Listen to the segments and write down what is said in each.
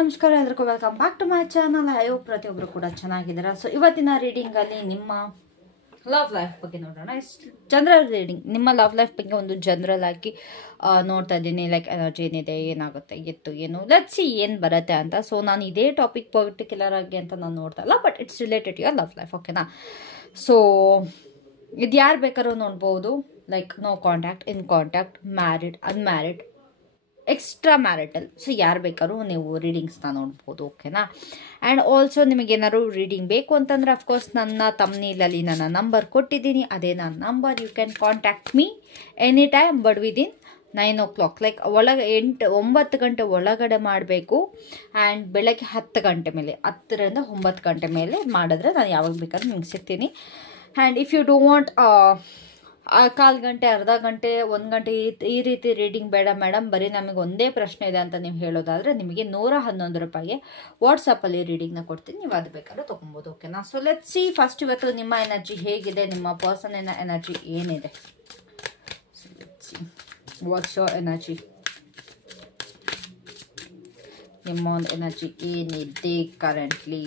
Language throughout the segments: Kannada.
ನಮಸ್ಕಾರ ಎಲ್ಲರಿಗೂ welcome back to my channel. I hope ಪ್ರತಿಯೊಬ್ಬರು ಕೂಡ ಚೆನ್ನಾಗಿದ್ದೀರಾ. ಸೊ ಇವತ್ತಿನ ರೀಡಿಂಗ್ ಅಲ್ಲಿ ನಿಮ್ಮ ಲವ್ ಲೈಫ್ ಬಗ್ಗೆ ನೋಡೋಣ. ಜನರಲ್ ರೀಡಿಂಗ್, ನಿಮ್ಮ ಲವ್ ಲೈಫ್ ಬಗ್ಗೆ ಒಂದು ಜನರಲ್ ಆಗಿ ನೋಡ್ತಾ ಇದ್ದೀನಿ. ಲೈಕ್ ಎನರ್ಜಿ ಏನಿದೆ, ಏನಾಗುತ್ತೆ, ಏನು ಲೆಟ್ಸ್ ಸಿ ಏನು ಬರುತ್ತೆ ಅಂತ. ಸೊ ನಾನು ಇದೇ ಟಾಪಿಕ್ ಪರ್ಟಿಕ್ಯುಲರ್ ಆಗಿ ಅಂತ ನಾನು ನೋಡ್ತಾ ಇಲ್ಲ, but it's related your love life, ಓಕೆನಾ. ಸೊ ಇದು ಯಾರು ಬೇಕಾದ್ರೂ ನೋಡ್ಬೋದು. Like no contact, in contact, married, unmarried, extra marital. So ಯಾರು ಬೇಕಾದ್ರೂ ನೀವು ರೀಡಿಂಗ್ಸ್ನ ನೋಡ್ಬೋದು, ಓಕೆನಾ. ಆ್ಯಂಡ್ ಆಲ್ಸೋ ನಿಮಗೇನಾದ್ರು ರೀಡಿಂಗ್ ಬೇಕು ಅಂತಂದರೆ ಅಫ್ಕೋರ್ಸ್ ನನ್ನ ತಮ್ನೇಲಲ್ಲಿ ನನ್ನ ನಂಬರ್ ಕೊಟ್ಟಿದ್ದೀನಿ, ಅದೇ ನನ್ನ number. You can contact me any time, but within 9 o'clock, like 9 ಗಂಟೆ ಒಳಗಡೆ ಮಾಡಬೇಕು. ಆ್ಯಂಡ್ ಬೆಳಗ್ಗೆ 10 ಗಂಟೆ ಮೇಲೆ, 10ರಿಂದ 9 ಗಂಟೆ ಮೇಲೆ ಮಾಡಿದ್ರೆ ನಾನು ಯಾವಾಗ ಬೇಕಾದ್ರೂ ನಿಮ್ಗೆ ಸಿಗ್ತೀನಿ. And if you don't want ಕಾಲು ಗಂಟೆ, ಅರ್ಧ ಗಂಟೆ, 1 ಗಂಟೆ ಈ ರೀತಿ ರೀಡಿಂಗ್ ಬೇಡ ಮೇಡಮ್, ಬರೀ ನಮಗೆ ಒಂದೇ ಪ್ರಶ್ನೆ ಇದೆ ಅಂತ ನೀವು ಹೇಳೋದಾದರೆ ನಿಮಗೆ 111 ರೂಪಾಯಿಗೆ ವಾಟ್ಸಪ್ಪಲ್ಲಿ ರೀಡಿಂಗ್ನ ಕೊಡ್ತೀನಿ. ನೀವು ಅದು ಬೇಕಾದ್ರೂ ತೊಗೊಬೋದು, ಓಕೆನಾ. ಸೊ ಲೆಟ್ಸ್ ಸಿ ಫಸ್ಟ್ ಇವತ್ತು ನಿಮ್ಮ ಎನರ್ಜಿ ಹೇಗಿದೆ, ನಿಮ್ಮ ಪರ್ಸನಿನ ಎನರ್ಜಿ ಏನಿದೆ. So let's see what's your energy. ನಿಮ್ಮ ಒಂದು ಎನರ್ಜಿ ಏನಿದೆ ಕರೆಂಟ್ಲಿ.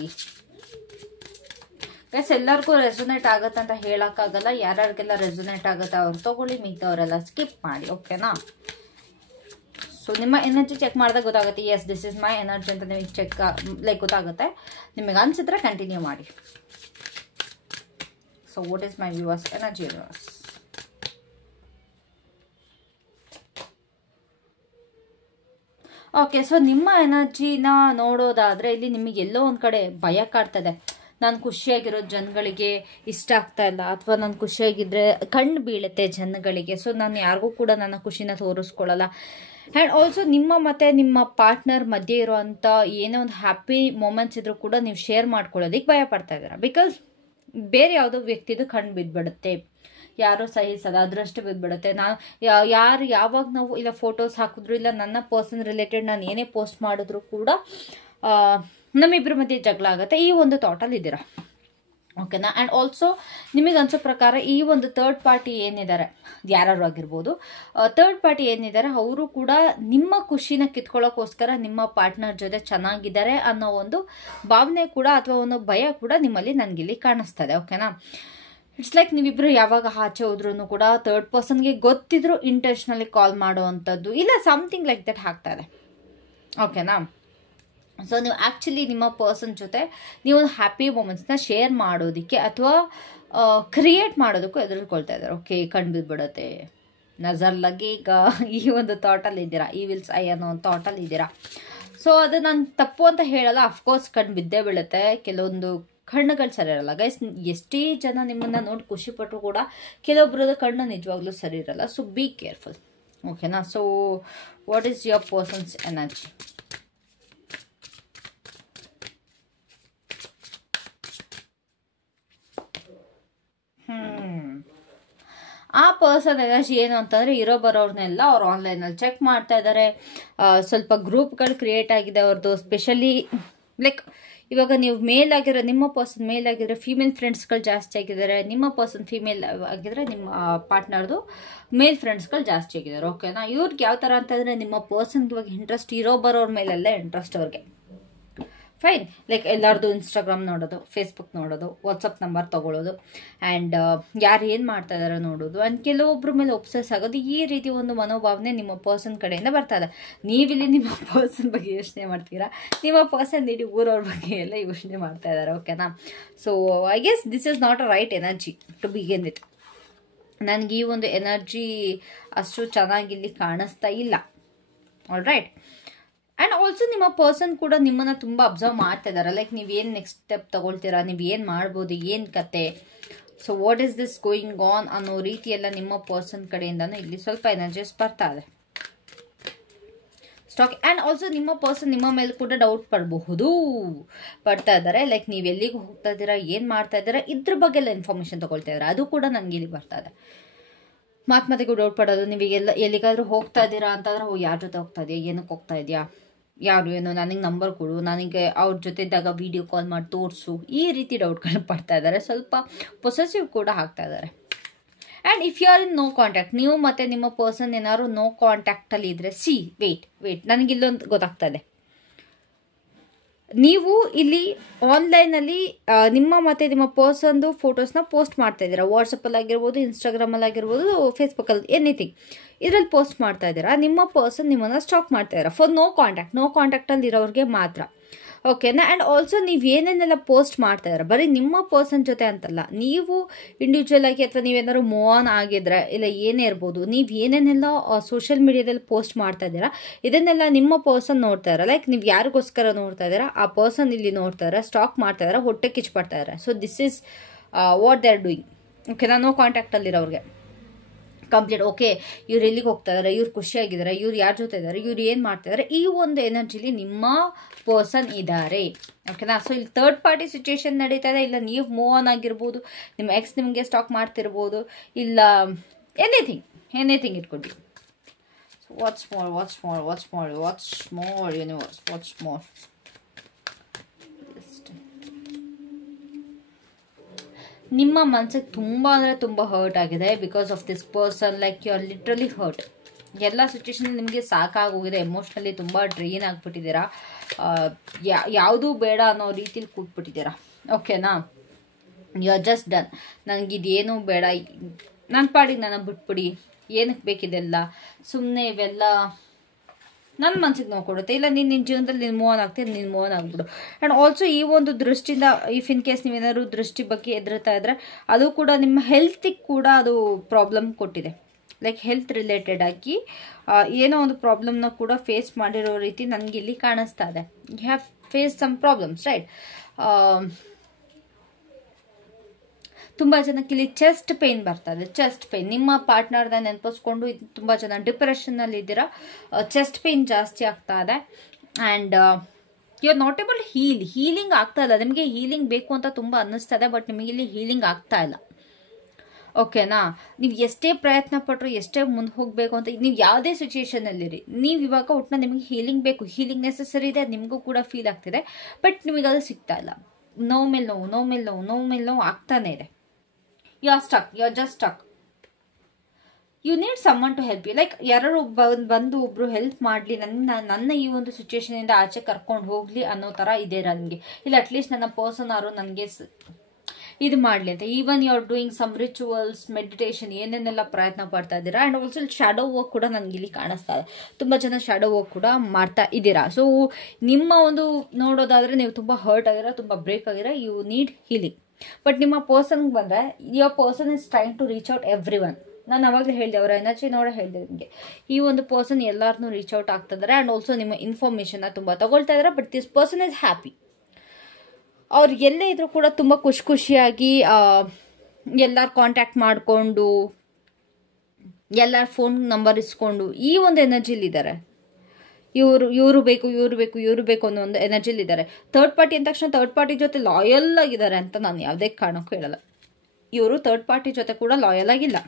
ಗೈಸ್ ಎಲ್ಲರಿಗೂ ರೆಸೊನೇಟ್ ಆಗುತ್ತೆ ಅಂತ ಹೇಳೋಕ್ಕಾಗಲ್ಲ. ಯಾರ್ಯಾರಿಗೆಲ್ಲ ರೆಸೊನೇಟ್ ಆಗುತ್ತೆ ಅವ್ರು ತೊಗೊಳ್ಳಿ, ಮಿಗದವರೆಲ್ಲ ಸ್ಕಿಪ್ ಮಾಡಿ, ಓಕೆನಾ. ಸೊ ನಿಮ್ಮ ಎನರ್ಜಿ ಚೆಕ್ ಮಾಡಿದಾಗ ಗೊತ್ತಾಗುತ್ತೆ. Yes, this is my energy ಅಂತ ನಿಮಗೆ ಚೆಕ್ ಲೈಕ್ ಗೊತ್ತಾಗುತ್ತೆ. ನಿಮಗೆ ಅನ್ಸಿದ್ರೆ ಕಂಟಿನ್ಯೂ ಮಾಡಿ. So what is my viewers energy viewers. Okay, so ನಿಮ್ಮ ಎನರ್ಜಿನ ನೋಡೋದಾದರೆ ಇಲ್ಲಿ ನಿಮಗೆ ಎಲ್ಲೋ ಒಂದು ಕಡೆ ಭಯ ಕಾಡ್ತದೆ. ನಾನು ಖುಷಿಯಾಗಿರೋ ಜನಗಳಿಗೆ ಇಷ್ಟ ಆಗ್ತಾ ಇಲ್ಲ, ಅಥವಾ ನಾನು ಖುಷಿಯಾಗಿದ್ದರೆ ಕಣ್ಣು ಬೀಳುತ್ತೆ ಜನಗಳಿಗೆ. ಸೊ ನಾನು ಯಾರಿಗೂ ಕೂಡ ನನ್ನ ಖುಷಿನ ತೋರಿಸ್ಕೊಳ್ಳಲ್ಲ. ಆ್ಯಂಡ್ ಆಲ್ಸೋ ನಿಮ್ಮ ಮತ್ತು ನಿಮ್ಮ ಪಾರ್ಟ್ನರ್ ಮಧ್ಯೆ ಇರೋವಂಥ ಏನೇ ಒಂದು ಹ್ಯಾಪಿ ಮೂಮೆಂಟ್ಸ್ ಇದ್ರೂ ಕೂಡ ನೀವು ಶೇರ್ ಮಾಡ್ಕೊಳ್ಳೋದಕ್ಕೆ ಭಯ ಪಡ್ತಾ ಇದ್ದೀರಾ. ಬಿಕಾಸ್ ಬೇರೆ ಯಾವುದೋ ವ್ಯಕ್ತಿದು ಕಣ್ಣು ಬಿದ್ದುಬಿಡುತ್ತೆ, ಯಾರೋ ಸಹಿಸಲ್ಲ, ಅದರಷ್ಟು ಬಿದ್ದುಬಿಡುತ್ತೆ. ನಾನು ಯಾವಾಗ ನಾವು ಇಲ್ಲ ಫೋಟೋಸ್ ಹಾಕಿದ್ರು, ಇಲ್ಲ ನನ್ನ ಪರ್ಸನ್ ರಿಲೇಟೆಡ್ ನಾನು ಏನೇ ಪೋಸ್ಟ್ ಮಾಡಿದ್ರು ಕೂಡ ನಮ್ಮಿಬ್ಬರ ಮಧ್ಯೆ ಜಗಳ ಆಗುತ್ತೆ, ಈ ಒಂದು ಥಾಟಲ್ಲಿ ಇದ್ದೀರಾ, ಓಕೆನಾ. ಆ್ಯಂಡ್ ಆಲ್ಸೋ ನಿಮಗೆ ಅನ್ಸೋ ಪ್ರಕಾರ ಈ ಒಂದು ಥರ್ಡ್ ಪಾರ್ಟಿ ಏನಿದ್ದಾರೆ, ಯಾರು ಆಗಿರ್ಬೋದು, ಥರ್ಡ್ ಪಾರ್ಟಿ ಏನಿದ್ದಾರೆ ಅವರು ಕೂಡ ನಿಮ್ಮ ಖುಷಿನ ಕಿತ್ಕೊಳ್ಳೋಕ್ಕೋಸ್ಕರ ನಿಮ್ಮ ಪಾರ್ಟ್ನರ್ ಜೊತೆ ಚೆನ್ನಾಗಿದ್ದಾರೆ ಅನ್ನೋ ಒಂದು ಭಾವನೆ ಕೂಡ ಅಥವಾ ಒಂದು ಭಯ ಕೂಡ ನಿಮ್ಮಲ್ಲಿ ನನಗಿಲ್ಲಿ ಕಾಣಿಸ್ತದೆ, ಓಕೆನಾ. ಇಟ್ಸ್ ಲೈಕ್ ನೀವಿಬ್ಬರು ಯಾವಾಗ ಆಚೆ ಹೋದ್ರೂ ಕೂಡ ಥರ್ಡ್ ಪರ್ಸನ್ಗೆ ಗೊತ್ತಿದ್ರು ಇಂಟೆನ್ಷನಲಿ ಕಾಲ್ ಮಾಡೋ ಅಂಥದ್ದು ಇಲ್ಲ, ಸಮಥಿಂಗ್ ಲೈಕ್ ದಟ್ ಆಗ್ತಾ ಇದೆ, ಓಕೆನಾ. ಸೊ ನೀವು ಆ್ಯಕ್ಚುಲಿ ನಿಮ್ಮ ಪರ್ಸನ್ ಜೊತೆ ನೀವು ಒಂದು ಹ್ಯಾಪಿ ಮೂಮೆಂಟ್ಸ್ನ ಶೇರ್ ಮಾಡೋದಕ್ಕೆ ಅಥವಾ ಕ್ರಿಯೇಟ್ ಮಾಡೋದಕ್ಕೂ ಎದುರುಕೊಳ್ತಾ ಇದ್ದಾರೆ. ಓಕೆ, ಕಣ್ಣು ಬಿದ್ದುಬಿಡುತ್ತೆ, ನಜರ್ ಲಗೇಗ, ಈ ಒಂದು ಥಾಟಲ್ಲಿ ಇದ್ದೀರಾ, ಈ ವಿಲ್ಸ್ ಐ ಅನ್ನೋ ಒಂದು ಥಾಟಲ್ಲಿ ಇದ್ದೀರಾ. ಸೊ ಅದು ನಾನು ತಪ್ಪು ಅಂತ ಹೇಳಲ್ಲ, ಅಫ್ಕೋರ್ಸ್ ಕಣ್ಣು ಬಿದ್ದೇ ಬೀಳುತ್ತೆ. ಕೆಲವೊಂದು ಕಣ್ಣುಗಳು ಸರಿ ಇರಲ್ಲ ಗೈಸ್. ಎಷ್ಟೇ ಜನ ನಿಮ್ಮನ್ನು ನೋಡಿ ಖುಷಿಪಟ್ಟರು ಕೂಡ ಕೆಲವೊಬ್ಬರದ್ದು ಕಣ್ಣು ನಿಜವಾಗ್ಲೂ ಸರಿ ಇರಲ್ಲ. ಸೊ ಬಿ ಕೇರ್ಫುಲ್, ಓಕೆನಾ. So what is your persons energy. ಆ ಪರ್ಸನ್ ಎನರ್ಜಿ ಏನು ಅಂತಂದರೆ ಇರೋ ಬರೋರ್ನೆಲ್ಲ ಅವ್ರು ಆನ್ಲೈನಲ್ಲಿ ಚೆಕ್ ಮಾಡ್ತಾ ಇದ್ದಾರೆ. ಸ್ವಲ್ಪ ಗ್ರೂಪ್ಗಳು ಕ್ರಿಯೇಟ್ ಆಗಿದೆ ಅವ್ರದ್ದು. ಸ್ಪೆಷಲಿ ಲೈಕ್ ಇವಾಗ ನೀವು ಮೇಲ್ ಆಗಿರೋ, ನಿಮ್ಮ ಪರ್ಸನ್ ಮೇಲ್ ಆಗಿದ್ರೆ ಫೀಮೇಲ್ ಫ್ರೆಂಡ್ಸ್ಗಳು ಜಾಸ್ತಿ ಆಗಿದ್ದಾರೆ. ನಿಮ್ಮ ಪರ್ಸನ್ ಫೀಮೇಲ್ ಆಗಿದ್ರೆ ನಿಮ್ಮ ಪಾರ್ಟ್ನರ್ದು ಮೇಲ್ ಫ್ರೆಂಡ್ಸ್ಗಳು ಜಾಸ್ತಿ ಆಗಿದ್ದಾರೆ, ಓಕೆನಾ. ಇವ್ರಿಗೆ ಯಾವ ಥರ ಅಂತಂದರೆ ನಿಮ್ಮ ಪರ್ಸನ್ಗೆ ಇವಾಗ ಇಂಟ್ರೆಸ್ಟ್ ಇರೋ ಬರೋರ ಮೇಲೆಲ್ಲ ಇಂಟ್ರೆಸ್ಟ್ ಅವ್ರಿಗೆ. ಫೈನ್, ಲೈಕ್ ಎಲ್ಲರದು ಇನ್ಸ್ಟಾಗ್ರಾಮ್ ನೋಡೋದು, ಫೇಸ್ಬುಕ್ ನೋಡೋದು, ವಾಟ್ಸಪ್ ನಂಬರ್ ತೊಗೊಳ್ಳೋದು, ಆ್ಯಂಡ್ ಯಾರು ಏನು ಮಾಡ್ತಾ ಇದಾರೋ ನೋಡೋದು, ಆ್ಯಂಡ್ ಕೆಲವೊಬ್ಬರ ಮೇಲೆ ಒಬ್ಸೆಸ್ ಆಗೋದು, ಈ ರೀತಿ ಒಂದು ಮನೋಭಾವನೆ ನಿಮ್ಮ ಪರ್ಸನ್ ಕಡೆಯಿಂದ ಬರ್ತಾ ಇದೆ. ನೀವಿಲ್ಲಿ ನಿಮ್ಮ ಪರ್ಸನ್ ಬಗ್ಗೆ ಯೋಚನೆ ಮಾಡ್ತೀರಾ, ನಿಮ್ಮ ಪರ್ಸನ್ ಇಡೀ ಊರವ್ರ ಬಗ್ಗೆ ಎಲ್ಲ ಯೋಚನೆ ಮಾಡ್ತಾ ಇದ್ದಾರೆ, ಓಕೆನಾ. So I guess this is not a right energy to begin with. ನನಗೆ ಈ ಒಂದು ಎನರ್ಜಿ ಅಷ್ಟು ಚೆನ್ನಾಗಿಲ್ಲಿ ಕಾಣಿಸ್ತಾ ಇಲ್ಲ, ಆಲ್ ರೈಟ್. ಆ್ಯಂಡ್ ಆಲ್ಸೋ ನಿಮ್ಮ ಪರ್ಸನ್ ಕೂಡ ನಿಮ್ಮನ್ನು ತುಂಬ ಅಬ್ಸರ್ವ್ ಮಾಡ್ತಾ ಇದ್ದಾರೆ. ಲೈಕ್ ನೀವೇನು ನೆಕ್ಸ್ಟ್ ಸ್ಟೆಪ್ ತೊಗೊಳ್ತೀರಾ, ನೀವು ಏನು ಮಾಡ್ಬೋದು, ಏನು ಕತೆ, so what is this going on ಅನ್ನೋ ರೀತಿಯೆಲ್ಲ ನಿಮ್ಮ ಪರ್ಸನ್ ಕಡೆಯಿಂದನೂ ಇಲ್ಲಿ ಸ್ವಲ್ಪ ಎನರ್ಜೀಸ್ ಬರ್ತಾ ಇದೆ ಸ್ಟಾಕ್. ಆ್ಯಂಡ್ ಆಲ್ಸೋ ನಿಮ್ಮ ಪರ್ಸನ್ ನಿಮ್ಮ ಮೇಲೆ ಕೂಡ ಡೌಟ್ ಪಡ್ತಾ ಇದ್ದಾರೆ. ಲೈಕ್ ನೀವು ಎಲ್ಲಿಗೆ ಹೋಗ್ತಾ ಇದ್ದೀರಾ, ಏನು ಮಾಡ್ತಾ ಇದ್ದೀರಾ, ಇದ್ರ ಬಗ್ಗೆ ಎಲ್ಲ ಇನ್ಫಾರ್ಮೇಷನ್ ತೊಗೊಳ್ತಾ ಇದ್ದಾರೆ. ಅದು ಕೂಡ ನನಗೆ ಇಲ್ಲಿ ಬರ್ತಾ ಇದೆ. ಮಾತಿಗೂ ಡೌಟ್ ಪಡೋದು. ನೀವು ಎಲ್ಲಿಗಾದ್ರೂ ಹೋಗ್ತಾ ಇದ್ದೀರಾ ಅಂತಂದ್ರೆ ಯಾರ ಜೊತೆ ಹೋಗ್ತಾ ಇದೆಯಾ, ಏನಕ್ಕೆ ಹೋಗ್ತಾ ಇದೆಯಾ, ಯಾರು ಏನೋ ನನಗೆ ನಂಬರ್ ಕೊಡು, ನನಗೆ ಅವ್ರ ಜೊತೆ ಇದ್ದಾಗ ವಿಡಿಯೋ ಕಾಲ್ ಮಾಡಿ ತೋರಿಸು, ಈ ರೀತಿ ಡೌಟ್ಗಳು ಪಡ್ತಾ ಇದ್ದಾರೆ. ಸ್ವಲ್ಪ ಪೊಸೆಸಿವ್ ಕೂಡ ಆಗ್ತಾ ಇದ್ದಾರೆ. And if you are in no contact, ನೀವು ಮತ್ತು ನಿಮ್ಮ ಪರ್ಸನ್ ಏನಾದ್ರು ನೋ ಕಾಂಟ್ಯಾಕ್ಟಲ್ಲಿ ಇದ್ದರೆ, ಸಿ ವೇಟ್ ನನಗಿಲ್ಲೊಂದು ಗೊತ್ತಾಗ್ತಾ ಇದೆ. ನೀವು ಇಲ್ಲಿ ಆನ್ಲೈನಲ್ಲಿ ನಿಮ್ಮ ಮತ್ತು ನಿಮ್ಮ ಪರ್ಸನ್ದು ಫೋಟೋಸ್ನ ಪೋಸ್ಟ್ ಮಾಡ್ತಾ ಇದ್ದೀರಾ. ವಾಟ್ಸಪ್ಪಲ್ಲಿ ಆಗಿರ್ಬೋದು, ಇನ್ಸ್ಟಾಗ್ರಾಮಲ್ಲಿ ಆಗಿರ್ಬೋದು, ಫೇಸ್ಬುಕ್ಕಲ್ಲಿ, ಎನಿಥಿಂಗ್ ಇದರಲ್ಲಿ ಪೋಸ್ಟ್ ಮಾಡ್ತಾ ಇದ್ದೀರಾ. ನಿಮ್ಮ ಪರ್ಸನ್ ನಿಮ್ಮನ್ನು ಸ್ಟಾಕ್ ಮಾಡ್ತಾ ಇದ್ದೀರಾ ಫಾರ್ ನೋ ಕಾಂಟ್ಯಾಕ್ಟಲ್ಲಿ ಇರೋರಿಗೆ ಮಾತ್ರ. ಓಕೆನಾ. ಆ್ಯಂಡ್ ಆಲ್ಸೋ ನೀವು ಏನೇನೆಲ್ಲ ಪೋಸ್ಟ್ ಮಾಡ್ತಾ ಇದ್ದೀರಾ ಬರೀ ನಿಮ್ಮ ಪರ್ಸನ್ ಜೊತೆ ಅಂತಲ್ಲ, ನೀವು ಇಂಡಿವಿಜುವಲ್ ಆಗಿ ಅಥವಾ ನೀವೇನಾದ್ರು ಮೂವ್ ಆನ್ ಆಗಿದ್ರೆ ಇಲ್ಲ ಏನೇ ಇರ್ಬೋದು, ನೀವು ಏನೇನೆಲ್ಲ ಸೋಷಿಯಲ್ ಮೀಡಿಯಾದಲ್ಲಿ ಪೋಸ್ಟ್ ಮಾಡ್ತಾ ಇದ್ದೀರಾ ಇದನ್ನೆಲ್ಲ ನಿಮ್ಮ ಪರ್ಸನ್ ನೋಡ್ತಾ ಇದ್ದಾರೆ. ಲೈಕ್ ನೀವು ಯಾರಿಗೋಸ್ಕರ ನೋಡ್ತಾ ಇದ್ದೀರಾ ಆ ಪರ್ಸನ್ ಇಲ್ಲಿ ನೋಡ್ತಾ ಇದ್ದಾರೆ, ಸ್ಟಾಕ್ ಮಾಡ್ತಾ ಇದ್ದಾರೆ, ಹೊಟ್ಟೆ ಕಿಚ್ಪಡ್ತಾ ಇದ್ದಾರೆ. So this is what they are doing. ಓಕೆನಾ. ನೋ ಕಾಂಟ್ಯಾಕ್ಟಲ್ಲಿರೋರಿಗೆ ಕಂಪ್ಲೀಟ್ ಓಕೆ, ಇವ್ರು ಎಲ್ಲಿಗೆ ಹೋಗ್ತಾ ಇದ್ದಾರೆ, ಇವ್ರು ಖುಷಿಯಾಗಿದ್ದಾರೆ, ಇವ್ರು ಯಾರ ಜೊತೆ ಇದ್ದಾರೆ, ಇವ್ರು ಏನು ಮಾಡ್ತಾ ಇದ್ದಾರೆ, ಈ ಒಂದು ಎನರ್ಜಿಲಿ ನಿಮ್ಮ ಪರ್ಸನ್ ಇದ್ದಾರೆ. ಓಕೆನಾ. ಸೊ ಇಲ್ಲಿ ಥರ್ಡ್ ಪಾರ್ಟಿ ಸಿಚುಯೇಷನ್ ನಡೀತಾ ಇದೆ. ಇಲ್ಲ ನೀವು ಮೂವ್ ಆನ್ ಆಗಿರ್ಬೋದು, ನಿಮ್ಮ ಎಕ್ಸ್ ನಿಮಗೆ ಸ್ಟಾಕ್ ಮಾಡ್ತಿರ್ಬೋದು, ಇಲ್ಲ anything it could be. So what's more universe, what's more. ನಿಮ್ಮ ಮನಸ್ಸಿಗೆ ತುಂಬ ಅಂದರೆ ತುಂಬ ಹರ್ಟ್ ಆಗಿದೆ because of this person. Like you are literally hurt. ಎಲ್ಲ ಸಿಚುವೇಶನ್ ನಿಮಗೆ ಸಾಕಾಗೋಗಿದೆ, ಎಮೋಷ್ನಲಿ ತುಂಬ ಡ್ರೈನ್ ಆಗಿಬಿಟ್ಟಿದ್ದೀರಾ, ಯಾವುದೂ ಬೇಡ ಅನ್ನೋ ರೀತಿಲಿ ಕೂತ್ಬಿಟ್ಟಿದ್ದೀರಾ. ಓಕೆನಾ. You are just done. ನನಗಿದೇನೂ ಬೇಡ, ನನ್ನ ಪಾಡಿಗೆ ನನ್ನ ಬಿಟ್ಬಿಡಿ, ಏನಕ್ಕೆ ಬೇಕಿದೆಲ್ಲ, ಸುಮ್ಮನೆ ಇವೆಲ್ಲ ನನ್ನ ಮನಸ್ಸಿಗೆ ನೋವು ಕೊಡುತ್ತೆ. ಇಲ್ಲ ನಿನ್ನ ಜೀವನದಲ್ಲಿ ನೀನು ಮೂವ್ ಆನ್ ಆಗ್ತೀನಿ, ನೀನು ಮೂವ್ ಆನ್ ಆಗ್ಬಿಡು. ಆ್ಯಂಡ್ ಆಲ್ಸೋ ಈ ಒಂದು ದೃಷ್ಟಿಯಿಂದ ಇಫ್ ಇನ್ ಕೇಸ್ ನೀವೇನಾದ್ರು ದೃಷ್ಟಿ ಬಗ್ಗೆ ಎದುರ್ತಾ ಇದ್ರೆ ಅದು ಕೂಡ ನಿಮ್ಮ ಹೆಲ್ತಿಗೆ ಕೂಡ ಅದು ಪ್ರಾಬ್ಲಮ್ ಕೊಟ್ಟಿದೆ. ಲೈಕ್ ಹೆಲ್ತ್ ರಿಲೇಟೆಡ್ ಆಗಿ ಏನೋ ಒಂದು ಪ್ರಾಬ್ಲಮ್ನ ಕೂಡ ಫೇಸ್ ಮಾಡಿರೋ ರೀತಿ ನನಗೆ ಇಲ್ಲಿ ಕಾಣಿಸ್ತಾ ಇದೆ. You have face some problems, right. ತುಂಬ ಜನಕ್ಕೆ ಇಲ್ಲಿ ಚೆಸ್ಟ್ ಪೇಯ್ನ್ ಬರ್ತದೆ. ಚೆಸ್ಟ್ ಪೇಯ್ನ್ ನಿಮ್ಮ ಪಾರ್ಟ್ನರ್ನ ನೆನಪಿಸ್ಕೊಂಡು ತುಂಬ ಜನ ಡಿಪ್ರೆಷನ್ನಲ್ಲಿ ಇದ್ದೀರಾ. ಚೆಸ್ಟ್ ಪೇಯ್ನ್ ಜಾಸ್ತಿ ಆಗ್ತಾ ಇದೆ. And you are not able healing ಆಗ್ತಾ ಇಲ್ಲ. ನಿಮಗೆ ಹೀಲಿಂಗ್ ಬೇಕು ಅಂತ ತುಂಬ ಅನ್ನಿಸ್ತಾ ಇದೆ, ಬಟ್ ನಿಮಗೆ ಇಲ್ಲಿ ಹೀಲಿಂಗ್ ಆಗ್ತಾ ಇಲ್ಲ. ಓಕೆನಾ. ನೀವು ಎಷ್ಟೇ ಪ್ರಯತ್ನ ಪಟ್ಟರು, ಎಷ್ಟೇ ಮುಂದೆ ಹೋಗಬೇಕು ಅಂತ, ನೀವು ಯಾವುದೇ ಸಿಚುಯೇಷನಲ್ಲಿರಿ, ನೀವು ಇವಾಗ ಒಟ್ಟಿನ ನಿಮಗೆ ಹೀಲಿಂಗ್ ಬೇಕು, ಹೀಲಿಂಗ್ ನೆಸೆಸರಿ ಇದೆ, ನಿಮಗೂ ಕೂಡ ಫೀಲ್ ಆಗ್ತಿದೆ, ಬಟ್ ನಿಮಗೆ ಅದು ಸಿಗ್ತಾ ಇಲ್ಲ. ನೋವು ಮೇಲೆ ನೋವು ಆಗ್ತಾನೆ ಇದೆ. You are just stuck. You need someone to help you. Like ಯಾರು ಬಂದು ಒಬ್ರು ಹೆಲ್ಪ್ ಮಾಡಲಿ, ನನ್ನ ಈ ಒಂದು ಸಿಚುವೇಶನಿಂದ ಆಚೆ ಕರ್ಕೊಂಡು ಹೋಗಲಿ ಅನ್ನೋ ಥರ ಇದೆ ನನಗೆ. ಇಲ್ಲ ಅಟ್ಲೀಸ್ಟ್ ನನ್ನ ಪರ್ಸನ್ ಆರು ನನಗೆ ಇದು ಮಾಡಲಿ ಅಂತ. Even you are doing some rituals, meditation, ಏನೇನೆಲ್ಲ ಪ್ರಯತ್ನ ಪಡ್ತಾ ಇದ್ದೀರಾ. ಆ್ಯಂಡ್ ಆಲ್ಸೋ ಶಾಡೋ ವರ್ಕ್ ಕೂಡ ನನಗೆ ಇಲ್ಲಿ ಕಾಣಿಸ್ತಾ ಇದೆ. ತುಂಬ ಜನ ಶಾಡೋ ವರ್ಕ್ ಕೂಡ ಮಾಡ್ತಾ ಇದ್ದೀರಾ. ಸೊ ನಿಮ್ಮ ಒಂದು ನೋಡೋದಾದರೆ ನೀವು ತುಂಬ ಹರ್ಟ್ ಆಗಿರೋ, ತುಂಬ ಬ್ರೇಕ್ ಆಗಿರೋ, ಯು ನೀಡ್ ಹೀಲಿಂಗ್. ಬಟ್ ನಿಮ್ಮ ಪರ್ಸನ್ಗೆ ಬಂದರೆ your person is trying to reach out everyone. ನಾನು ಅವಾಗಲೇ ಹೇಳಿದೆ, ಅವರ ಎನರ್ಜಿ ನೋಡೋ ಹೇಳಿದೆ ನಿಮಗೆ. ಈ ಒಂದು ಪರ್ಸನ್ ಎಲ್ಲರನ್ನೂ ರೀಚ್ ಔಟ್ ಆಗ್ತಿದ್ದಾರೆ. ಆ್ಯಂಡ್ ಆಲ್ಸೋ ನಿಮ್ಮ ಇನ್ಫಾರ್ಮೇಷನ್ನ ತುಂಬ ತಗೊಳ್ತಾ ಇದ್ದಾರೆ. But this person is happy. ಅವ್ರು ಎಲ್ಲೇ ಇದ್ರೂ ಕೂಡ ತುಂಬ ಖುಷಿಯಾಗಿ ಎಲ್ಲರ ಕಾಂಟ್ಯಾಕ್ಟ್ ಮಾಡಿಕೊಂಡು, ಎಲ್ಲರ ಫೋನ್ ನಂಬರ್ ಇಸ್ಕೊಂಡು ಈ ಒಂದು ಎನರ್ಜಿಲಿದ್ದಾರೆ. ಇವರು ಬೇಕು ಅನ್ನೋ ಒಂದು ಎನರ್ಜಿಲಿದ್ದಾರೆ. ಥರ್ಡ್ ಪಾರ್ಟಿ ಅಂದ ತಕ್ಷಣ ಥರ್ಡ್ ಪಾರ್ಟಿ ಜೊತೆ ಲಾಯಲ್ ಆಗಿದ್ದಾರೆ ಅಂತ ನಾನು ಯಾವುದೇ ಕಾರಣಕ್ಕೂ ಹೇಳಲ್ಲ. ಇವರು ಥರ್ಡ್ ಪಾರ್ಟಿ ಜೊತೆ ಕೂಡ ಲಾಯಲ್ ಆಗಿಲ್ಲ.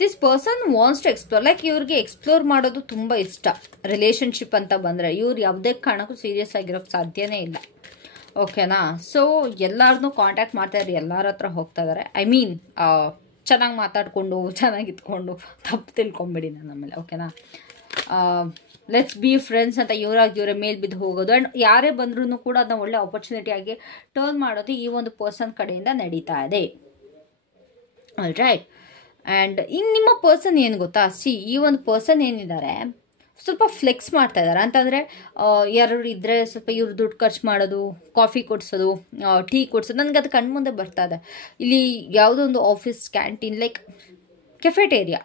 This person wants to explore. Like ಇವ್ರಿಗೆ ಎಕ್ಸ್ಪ್ಲೋರ್ ಮಾಡೋದು ತುಂಬ ಇಷ್ಟ. ರಿಲೇಷನ್ಶಿಪ್ ಅಂತ ಬಂದರೆ ಇವ್ರು ಯಾವುದೇ ಕಾರಣಕ್ಕೂ ಸೀರಿಯಸ್ ಆಗಿರೋಕ್ಕೆ ಸಾಧ್ಯನೇ ಇಲ್ಲ. ಓಕೆನಾ. ಸೊ ಎಲ್ಲರನ್ನೂ ಕಾಂಟ್ಯಾಕ್ಟ್ ಮಾಡ್ತಾ ಇದ್ದಾರೆ, ಎಲ್ಲರ ಹತ್ರ ಹೋಗ್ತಾ ಇದ್ದಾರೆ. ಐ ಮೀನ್ ಚೆನ್ನಾಗಿ ಮಾತಾಡಿಕೊಂಡು ಚೆನ್ನಾಗಿತ್ಕೊಂಡು ತಪ್ಪು ತಿಳ್ಕೊಂಬಿಡಿ ನನ್ನ ಆಮೇಲೆ. ಓಕೆನಾ. ಲೆಟ್ಸ್ ಬಿ ಫ್ರೆಂಡ್ಸ್ ಅಂತ ಇವರೇ ಮೇಲೆ ಬಿದ್ದು ಹೋಗೋದು. ಆ್ಯಂಡ್ ಯಾರೇ ಬಂದ್ರೂ ಕೂಡ ಅದನ್ನ ಒಳ್ಳೆ ಆಪರ್ಚುನಿಟಿಯಾಗಿ ಟರ್ನ್ ಮಾಡೋದು ಈ ಒಂದು ಪರ್ಸನ್ ಕಡೆಯಿಂದ ನಡೀತಾ ಇದೆ. All right. ಆ್ಯಂಡ್ ಇನ್ನು ನಿಮ್ಮ ಪರ್ಸನ್ ಏನು ಗೊತ್ತಾ, ಈ ಒಂದು ಪರ್ಸನ್ ಏನಿದ್ದಾರೆ ಸ್ವಲ್ಪ ಫ್ಲೆಕ್ಸ್ ಮಾಡ್ತಾ ಇದ್ದಾರೆ. ಅಂತಂದರೆ ಯಾರು ಇದ್ದರೆ ಸ್ವಲ್ಪ ಇವ್ರು ದುಡ್ಡು ಖರ್ಚು ಮಾಡೋದು, ಕಾಫಿ ಕೊಡಿಸೋದು, ಟೀ ಕೊಡಿಸೋದು. ನನಗೆ ಅದು ಕಣ್ಮುಂದೆ ಬರ್ತಾ ಇದೆ. ಇಲ್ಲಿ ಯಾವುದೋ ಒಂದು ಆಫೀಸ್ ಕ್ಯಾಂಟೀನ್, ಲೈಕ್ ಕೆಫೆಟೇರಿಯಾ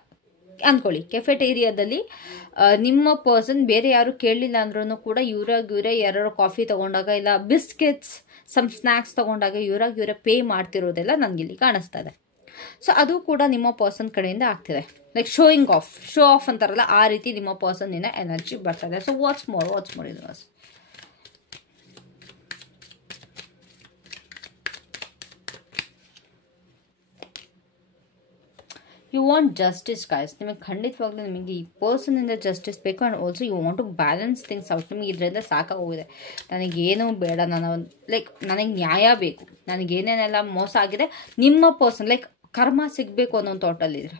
ಅಂದ್ಕೊಳ್ಳಿ. ಕೆಫೆಟೇರಿಯಾದಲ್ಲಿ ನಿಮ್ಮ ಪರ್ಸನ್ ಬೇರೆ ಯಾರು ಕೇಳಲಿಲ್ಲ ಅಂದ್ರೂ ಕೂಡ ಇವರೇ ಯಾರು ಕಾಫಿ ತೊಗೊಂಡಾಗ ಇಲ್ಲ ಬಿಸ್ಕೆಟ್ಸ್ ಸಮ್ ಸ್ನ್ಯಾಕ್ಸ್ ತೊಗೊಂಡಾಗ ಇವರೇ ಪೇ ಮಾಡ್ತಿರೋದೆಲ್ಲ ನನಗಿಲ್ಲಿ ಕಾಣಿಸ್ತಾ ಇದೆ. ಸೊ ಅದು ಕೂಡ ನಿಮ್ಮ ಪರ್ಸನ್ ಕಡೆಯಿಂದ ಆಗ್ತಿದೆ. ಲೈಕ್ ಶೋ ಆಫ್ ಅಂತಾರಲ್ಲ, ಆ ರೀತಿ ನಿಮ್ಮ ಪರ್ಸನ್ನಿನ ಎನರ್ಜಿ ಬರ್ತದೆ. So what's more universe. You want justice guys. ನಿಮಗೆ ಖಂಡಿತವಾಗ್ಲೂ ನಿಮಗೆ ಈ ಪರ್ಸನಿಂದ ಜಸ್ಟಿಸ್ ಬೇಕು. And also you want to balance things out. ನಿಮಗೆ ಇದರಿಂದ ಸಾಕಾಗೋಗಿದೆ. ನನಗೇನೂ ಬೇಡ, ನನಗೆ ನ್ಯಾಯ ಬೇಕು, ನನಗೇನೇನೆಲ್ಲ ಮೋಸ ಆಗಿದೆ ನಿಮ್ಮ ಪರ್ಸನ್ ಲೈಕ್ ಕರ್ಮ ಸಿಗಬೇಕು ಅನ್ನೋ ಥಾಟಲ್ಲಿದ್ರೆ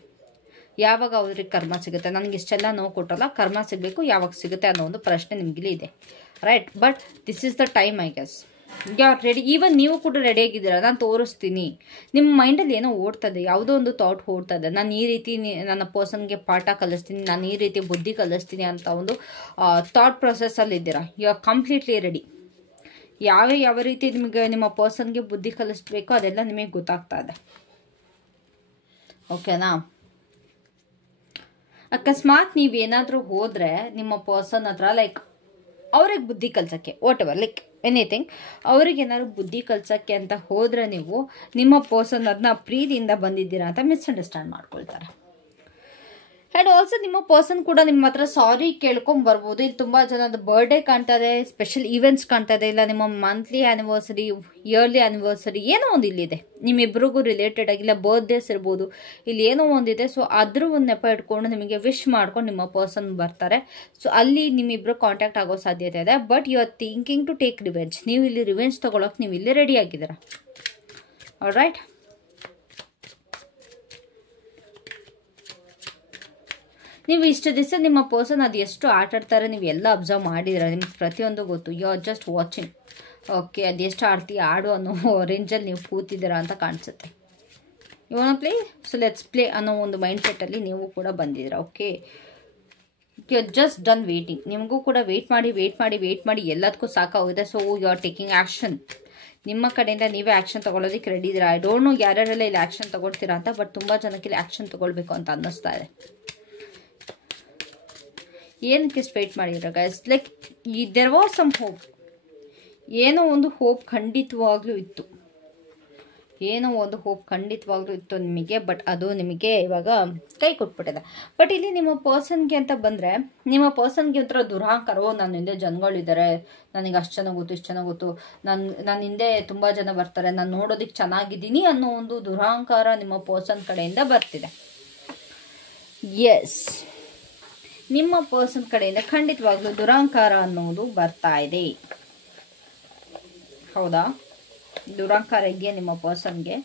ಯಾವಾಗ ಅವ್ರಿಗೆ ಕರ್ಮ ಸಿಗುತ್ತೆ? ನನಗೆ ಇಷ್ಟೆಲ್ಲ ನೋವು ಕೊಟ್ಟಲ್ಲ, ಕರ್ಮ ಸಿಗಬೇಕು, ಯಾವಾಗ ಸಿಗುತ್ತೆ ಅನ್ನೋ ಒಂದು ಪ್ರಶ್ನೆ ನಿಮಗಿಲ್ಲಿ ಇದೆ, right? But this is the time, I guess. You are ready. Even ನೀವು ಕೂಡ ರೆಡಿ ಆಗಿದ್ದೀರಾ, ನಾನು ತೋರಿಸ್ತೀನಿ. ನಿಮ್ಮ ಮೈಂಡಲ್ಲಿ ಏನೋ ಓಡ್ತದೆ, ಯಾವುದೋ ಒಂದು ಥಾಟ್ ಓಡ್ತದೆ, ನಾನು ಈ ರೀತಿ ನನ್ನ ಪರ್ಸನ್ಗೆ ಪಾಠ ಕಲಿಸ್ತೀನಿ, ನಾನು ಈ ರೀತಿ ಬುದ್ಧಿ ಕಲಿಸ್ತೀನಿ ಅಂತ ಒಂದು ಥಾಟ್ ಪ್ರೊಸೆಸ್ಸಲ್ಲಿ ಇದ್ದೀರಾ. You are completely ready. ಯಾವ ರೀತಿ ನಿಮಗೆ ನಿಮ್ಮ ಪರ್ಸನ್ಗೆ ಬುದ್ಧಿ ಕಲಿಸ್ಬೇಕೋ ಅದೆಲ್ಲ ನಿಮಗೆ ಗೊತ್ತಾಗ್ತಾ ಇದೆ, ಓಕೆನಾ? ಅಕಸ್ಮಾತ್ ನೀವೇನಾದರೂ ಹೋದರೆ ನಿಮ್ಮ ಪರ್ಸನ್ ಹತ್ರ, ಲೈಕ್ ಅವ್ರಿಗೆ ಬುದ್ಧಿ ಕಲ್ಸೋಕ್ಕೆ, ವಾಟ್ ಎವರ್, ಲೈಕ್ ಎನಿಥಿಂಗ್, ಅವ್ರಿಗೆ ಏನಾದ್ರು ಬುದ್ಧಿ ಕಲ್ಸೋಕ್ಕೆ ಅಂತ ಹೋದರೆ ನೀವು ನಿಮ್ಮ ಪರ್ಸನ್ ಅದನ್ನ ಪ್ರೀತಿಯಿಂದ ಬಂದಿದ್ದೀರಾ ಅಂತ ಮಿಸ್ಅಂಡರ್ಸ್ಟ್ಯಾಂಡ್ ಮಾಡ್ಕೊಳ್ತಾರೆ. ಆ್ಯಂಡ್ ಆಲ್ಸೋ ನಿಮ್ಮ ಪರ್ಸನ್ ಕೂಡ ನಿಮ್ಮ ಹತ್ರ ಸಾರಿ ಕೇಳ್ಕೊಂಡ್ ಬರ್ಬೋದು. ಇಲ್ಲಿ ತುಂಬ ಜನದ ಬರ್ಡೇ ಕಾಣ್ತದೆ, ಸ್ಪೆಷಲ್ ಈವೆಂಟ್ಸ್ ಕಾಣ್ತದೆ, ಇಲ್ಲ ನಿಮ್ಮ ಮಂತ್ಲಿ ಆ್ಯನಿವರ್ಸರಿ, ಇಯರ್ಲಿ ಆ್ಯನಿವರ್ಸರಿ, ಏನೋ ಒಂದು ಇಲ್ಲಿದೆ ನಿಮ್ಮಿಬ್ಬರಿಗೂ ರಿಲೇಟೆಡ್ ಆಗಿಲ್ಲ, ಬರ್ತ್ಡೇಸ್ ಇರ್ಬೋದು, ಇಲ್ಲಿ ಏನೋ ಒಂದಿದೆ. ಸೊ ಅದ್ರ ಒಂದು ನೆಪ ಇಟ್ಕೊಂಡು ನಿಮಗೆ ವಿಶ್ ಮಾಡ್ಕೊಂಡು ನಿಮ್ಮ ಪರ್ಸನ್ ಬರ್ತಾರೆ. ಸೊ ಅಲ್ಲಿ ನಿಮ್ಮಿಬ್ಬರು ಕಾಂಟ್ಯಾಕ್ಟ್ ಆಗೋ ಸಾಧ್ಯತೆ ಇದೆ. But you are thinking to take revenge. ನೀವು ಇಲ್ಲಿ ರಿವೆಂಜ್ ತೊಗೊಳಕ್ಕೆ ನೀವು ಇಲ್ಲಿ ರೆಡಿ ಆಗಿದ್ದೀರಾ, ಆಲ್ರೈಟ್? ನೀವು ಇಷ್ಟು ದಿವಸ ನಿಮ್ಮ ಪರ್ಸನ್ ಅದು ಎಷ್ಟು ಆಟಾಡ್ತಾರೆ ನೀವು ಎಲ್ಲ ಅಬ್ಸರ್ವ್ ಮಾಡಿದ್ದೀರ, ನಿಮ್ಗೆ ಪ್ರತಿಯೊಂದು ಗೊತ್ತು. You are just watching. Okay, ಅದು ಎಷ್ಟು ಆಡ್ತೀಯ ಆಡು ಅನ್ನೋ ರೇಂಜಲ್ಲಿ ನೀವು ಕೂತಿದ್ದೀರಾ ಅಂತ ಕಾಣಿಸುತ್ತೆ. You want play, so let's play ಅನ್ನೋ ಒಂದು ಮೈಂಡ್ ಸೆಟ್ಟಲ್ಲಿ ನೀವು ಕೂಡ ಬಂದಿದ್ದೀರಾ. Okay, you are just done waiting. ನಿಮಗೂ ಕೂಡ ವೇಟ್ ಮಾಡಿ ಎಲ್ಲದಕ್ಕೂ ಸಾಕಾಗಿದೆ. So you are taking action. ನಿಮ್ಮ ಕಡೆಯಿಂದ ನೀವೇ ಆ್ಯಕ್ಷನ್ ತೊಗೊಳೋದಕ್ಕೆ ರೆಡಿ ಇದ್ದೀರಾ. ಐ ಡೋಂಟ್ ನೋ ಯಾರ್ಯಾರೆಲ್ಲ ಇಲ್ಲಿ ಆ್ಯಕ್ಷನ್ ತೊಗೊಳ್ತೀರಾ ಅಂತ, ಬಟ್ ತುಂಬ ಜನಕ್ಕೆ ಇಲ್ಲಿ ಆ್ಯಕ್ಷನ್ ತೊಗೊಳ್ಬೇಕು ಅಂತ ಅನ್ನಿಸ್ತಾ ಇದೆ. ಏನಕ್ಕೆ ವೆಯ್ಟ್ ಮಾಡಿದ್ರ guys? Like there was some hope. ಏನೋ ಒಂದು ಹೋಪ್ ಖಂಡಿತವಾಗ್ಲೂ ಇತ್ತು, ನಿಮಗೆ. ಬಟ್ ಅದು ನಿಮಗೆ ಇವಾಗ ಕೈ ಕೊಟ್ಬಿಟ್ಟಿದೆ. ಬಟ್ ಇಲ್ಲಿ ನಿಮ್ಮ ಪರ್ಸನ್ಗೆ ಅಂತ ಬಂದರೆ, ನಿಮ್ಮ ಪರ್ಸನ್ಗೆ ಒಂಥರ ದುರಹಂಕಾರ. ನನ್ನ ಹಿಂದೆ ಜನಗಳಿದ್ದಾರೆ, ನನಗೆ ಅಷ್ಟು ಚೆನ್ನಾಗಿ ಗೊತ್ತು, ಇಷ್ಟು ಚೆನ್ನಾಗಿ ಗೊತ್ತು, ನನ್ನ ಹಿಂದೆ ತುಂಬ ಜನ ಬರ್ತಾರೆ, ನಾನು ನೋಡೋದಕ್ಕೆ ಚೆನ್ನಾಗಿದ್ದೀನಿ ಅನ್ನೋ ಒಂದು ದುರಹಂಕಾರ ನಿಮ್ಮ ಪರ್ಸನ್ ಕಡೆಯಿಂದ ಬರ್ತಿದೆ. ಎಸ್, ನಿಮ್ಮ ಪರ್ಸನ್ ಕಡೆಯಿಂದ ಖಂಡಿತವಾಗ್ಲೂ ದುರಹಂಕಾರ ಅನ್ನೋದು ಬರ್ತಾ ಇದೆ, ಹೌದಾ? ದುರಹಂಕಾರ ಇದೆಯಾ ನಿಮ್ಮ ಪರ್ಸನ್ಗೆ?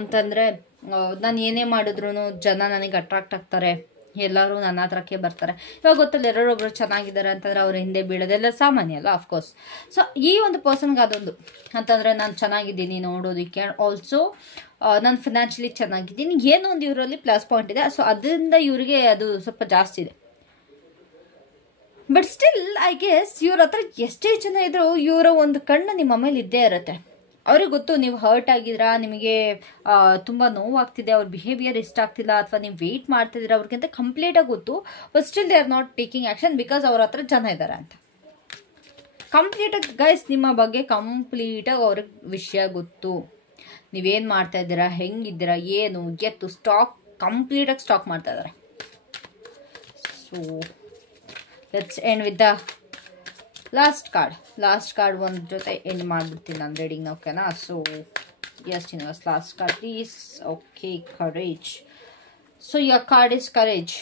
ಅಂತಂದರೆ ನಾನು ಏನೇ ಮಾಡಿದ್ರು ಜನ ನನಗೆ ಅಟ್ರಾಕ್ಟ್ ಆಗ್ತಾರೆ, ಎಲ್ಲರೂ ನನ್ನ ಹತ್ರಕ್ಕೆ ಬರ್ತಾರೆ. ಇವಾಗ ಗೊತ್ತಲ್ಲ, ಎರಡೊಬ್ರು ಚೆನ್ನಾಗಿದ್ದಾರೆ ಅಂತಂದರೆ ಅವ್ರ ಹಿಂದೆ ಬೀಳೋದೆಲ್ಲ ಸಾಮಾನ್ಯ ಅಲ್ಲ, ಆಫ್ಕೋರ್ಸ್. ಸೊ ಈ ಒಂದು ಪರ್ಸನ್ಗೆ ಅದೊಂದು ಅಂತಂದರೆ ನಾನು ಚೆನ್ನಾಗಿದ್ದೀನಿ ನೋಡೋದಕ್ಕೆ, ಆಲ್ಸೋ ನಾನು ಫಿನಾನ್ಷಿಯಲಿ ಚೆನ್ನಾಗಿದ್ದೀನಿ, ಏನೋ ಒಂದು ಇವರಲ್ಲಿ ಪ್ಲಸ್ ಪಾಯಿಂಟ್ ಇದೆ. ಸೊ ಅದರಿಂದ ಇವರಿಗೆ ಅದು ಸ್ವಲ್ಪ ಜಾಸ್ತಿ ಇದೆ. ಬಟ್ ಸ್ಟಿಲ್ ಐ ಗೆಸ್ ಇವ್ರ ಹತ್ರ ಎಷ್ಟೇ ಜನ ಇದ್ರೂ ಇವರ ಒಂದು ಕಣ್ಣು ನಿಮ್ಮ ಮೇಲೆ ಇದ್ದೇ ಇರುತ್ತೆ. ಅವ್ರಿಗೆ ಗೊತ್ತು ನೀವು ಹರ್ಟ್ ಆಗಿದ್ದೀರಾ, ನಿಮಗೆ ತುಂಬ ನೋವಾಗ್ತಿದೆ, ಅವ್ರ ಬಿಹೇವಿಯರ್ ಇಷ್ಟ ಆಗ್ತಿಲ್ಲ, ಅಥವಾ ನೀವು ವೆಯ್ಟ್ ಮಾಡ್ತಿದ್ದೀರಾ, ಅವ್ರಿಗಿಂತ ಕಂಪ್ಲೀಟಾಗಿ ಗೊತ್ತು. But still they are not taking action because ಅವ್ರ ಹತ್ರ ಜನ ಇದ್ದಾರೆ ಅಂತ. ಕಂಪ್ಲೀಟಾಗಿ ಗೈಸ್ ನಿಮ್ಮ ಬಗ್ಗೆ ಕಂಪ್ಲೀಟಾಗಿ ಅವ್ರಿಗೆ ವಿಷಯ ಗೊತ್ತು. ನೀವೇನು ಮಾಡ್ತಾ ಇದ್ದೀರಾ, ಹೆಂಗಿದ್ದೀರಾ, ಏನು ಎತ್ತು ಸ್ಟಾಕ್ ಕಂಪ್ಲೀಟಾಗಿ ಸ್ಟಾಕ್ ಮಾಡ್ತಾ ಇದ್ದಾರೆ. So let's end with the last card ಒಂದು ಜೊತೆ ಎಂಡ್ ಮಾಡಿಬಿಡ್ತೀನಿ ನಾನು ರೀಡಿಂಗ್, ಓಕೆನಾ? So yes universe, last card please. Okay, courage. So your card is courage.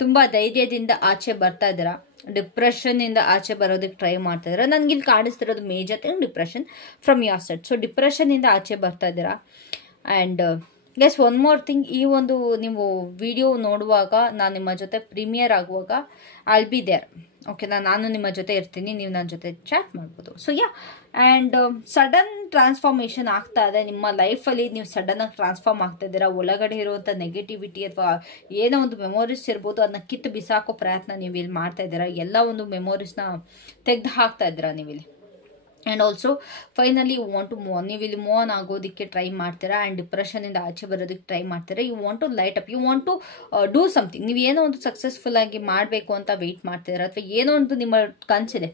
ತುಂಬ ಧೈರ್ಯದಿಂದ ಆಚೆ ಬರ್ತಾ ಇದ್ದೀರಾ, ಡಿಪ್ರೆಷನ್ನಿಂದ ಆಚೆ ಬರೋದಕ್ಕೆ ಟ್ರೈ ಮಾಡ್ತಾ ಇದ್ದೀರಾ. ನನಗಿಲ್ಲಿ ಕಾಣಿಸ್ತಿರೋದು major thing depression from your side. So ಡಿಪ್ರೆಷನ್ನಿಂದ ಆಚೆ ಬರ್ತಾ ಇದ್ದೀರಾ. And guess one more thing, ಈ ಒಂದು ನೀವು ವಿಡಿಯೋ ನೋಡುವಾಗ, ನಾನು ನಿಮ್ಮ ಜೊತೆ ಪ್ರೀಮಿಯರ್ ಆಗುವಾಗ ಐ ವಿಲ್ ಬಿ ದೇರ್, ಓಕೆನಾ? ನಾನು ನಿಮ್ಮ ಜೊತೆ ಇರ್ತೀನಿ, ನೀವು ನನ್ನ ಜೊತೆ ಚಾಟ್ ಮಾಡ್ಬೋದು. So yeah, and sudden transformation ಆಗ್ತಾ ಇದೆ ನಿಮ್ಮ ಲೈಫಲ್ಲಿ. ನೀವು ಸಡನ್ನಾಗಿ ಟ್ರಾನ್ಸ್ಫಾರ್ಮ್ ಆಗ್ತಾ ಇದ್ದೀರಾ. ಒಳಗಡೆ ಇರುವಂಥ ನೆಗೆಟಿವಿಟಿ ಅಥವಾ ಏನೋ ಒಂದು ಮೆಮೊರೀಸ್ ಇರ್ಬೋದು, ಅದನ್ನ ಕಿತ್ತು ಬಿಸಾಕೋ ಪ್ರಯತ್ನ ನೀವು ಇಲ್ಲಿ ಮಾಡ್ತಾ ಇದ್ದೀರಾ. ಎಲ್ಲ ಒಂದು ಮೆಮೊರೀಸ್ನ ತೆಗೆದು ಹಾಕ್ತಾ ಇದ್ದೀರಾ ನೀವಿಲ್ಲಿ. And also finally you want to ನೀವು ಇಲ್ಲಿ ಮೂವ್ ಆನ್ ಆಗೋದಕ್ಕೆ ಟ್ರೈ ಮಾಡ್ತೀರಾ. ಆ್ಯಂಡ್ ಡಿಪ್ರೆಷನಿಂದ ಆಚೆ ಬರೋದಕ್ಕೆ ಟ್ರೈ ಮಾಡ್ತೀರಾ. You want to light up, you want to do something. ನೀವು ಏನೋ ಒಂದು ಸಕ್ಸಸ್ಫುಲ್ ಆಗಿ ಮಾಡಬೇಕು ಅಂತ ವೆಯ್ಟ್ ಮಾಡ್ತಿದ್ದೀರಾ, ಅಥವಾ ಏನೋ ಒಂದು ನಿಮ್ಮ ಕನಸಿದೆ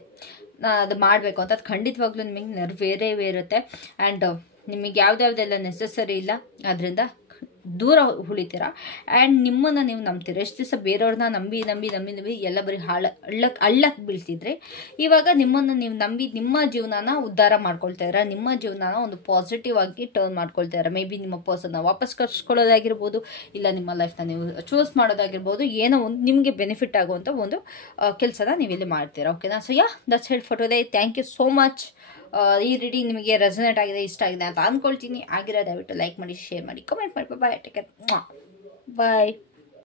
ಅದು ಮಾಡಬೇಕು ಅಂತ. ಅದು ಖಂಡಿತವಾಗ್ಲೂ ನಿಮಗೆ ನೆರವೇರೇ ಇರುತ್ತೆ. ಆ್ಯಂಡ್ ನಿಮಗೆ ಯಾವುದ್ಯಾವುದೆಲ್ಲ ನೆಸೆಸರಿ ಇಲ್ಲ, ಅದರಿಂದ ದೂರ ಉಳಿತೀರಾ. ಆ್ಯಂಡ್ ನಿಮ್ಮನ್ನು ನೀವು ನಂಬ್ತೀರಾ. ಎಷ್ಟು ದಿವಸ ಬೇರೆಯವ್ರನ್ನ ನಂಬಿ ನಂಬಿ ನಂಬಿ ನಂಬಿ ಎಲ್ಲ ಬರೀ ಹಳ್ಳಕ್ಕೆ ಬೀಳ್ತಿದ್ರೆ, ಇವಾಗ ನಿಮ್ಮನ್ನು ನೀವು ನಂಬಿ ನಿಮ್ಮ ಜೀವನನ ಉದ್ಧಾರ ಮಾಡ್ಕೊಳ್ತಾ ಇದ್ದೀರಾ, ನಿಮ್ಮ ಜೀವನನ ಒಂದು ಪಾಸಿಟಿವ್ ಆಗಿ ಟರ್ನ್ ಮಾಡ್ಕೊಳ್ತಾ ಇದ್ದೀರಾ. ಮೇ ಬಿ ನಿಮ್ಮ ಪರ್ಸನ್ನ ವಾಪಸ್ ಕರ್ಸ್ಕೊಳ್ಳೋದಾಗಿರ್ಬೋದು, ಇಲ್ಲ ನಿಮ್ಮ ಲೈಫ್ನ ನೀವು ಚೂಸ್ ಮಾಡೋದಾಗಿರ್ಬೋದು, ಏನೋ ಒಂದು ನಿಮಗೆ ಬೆನಿಫಿಟ್ ಆಗುವಂಥ ಒಂದು ಕೆಲಸನ ನೀವು ಇಲ್ಲಿ ಮಾಡ್ತೀರಾ. ಓಕೆನಾ? So that's it for today. Thank you so much. ಈ ರೀಡಿಂಗ್ ನಿಮಗೆ ರೆಸನೇಟ್ ಆಗಿದೆ, ಇಷ್ಟ ಆಗಿದೆ ಅಂತ ಅಂದ್ಕೊಳ್ತೀನಿ. ಆಗಿರೋ ದಯವಿಟ್ಟು ಲೈಕ್ ಮಾಡಿ, ಶೇರ್ ಮಾಡಿ, ಕಮೆಂಟ್ ಮಾಡಿ. ಬಾಯ್, ಟೇಕ್ ಕೇರ್, ಬಾಯ್.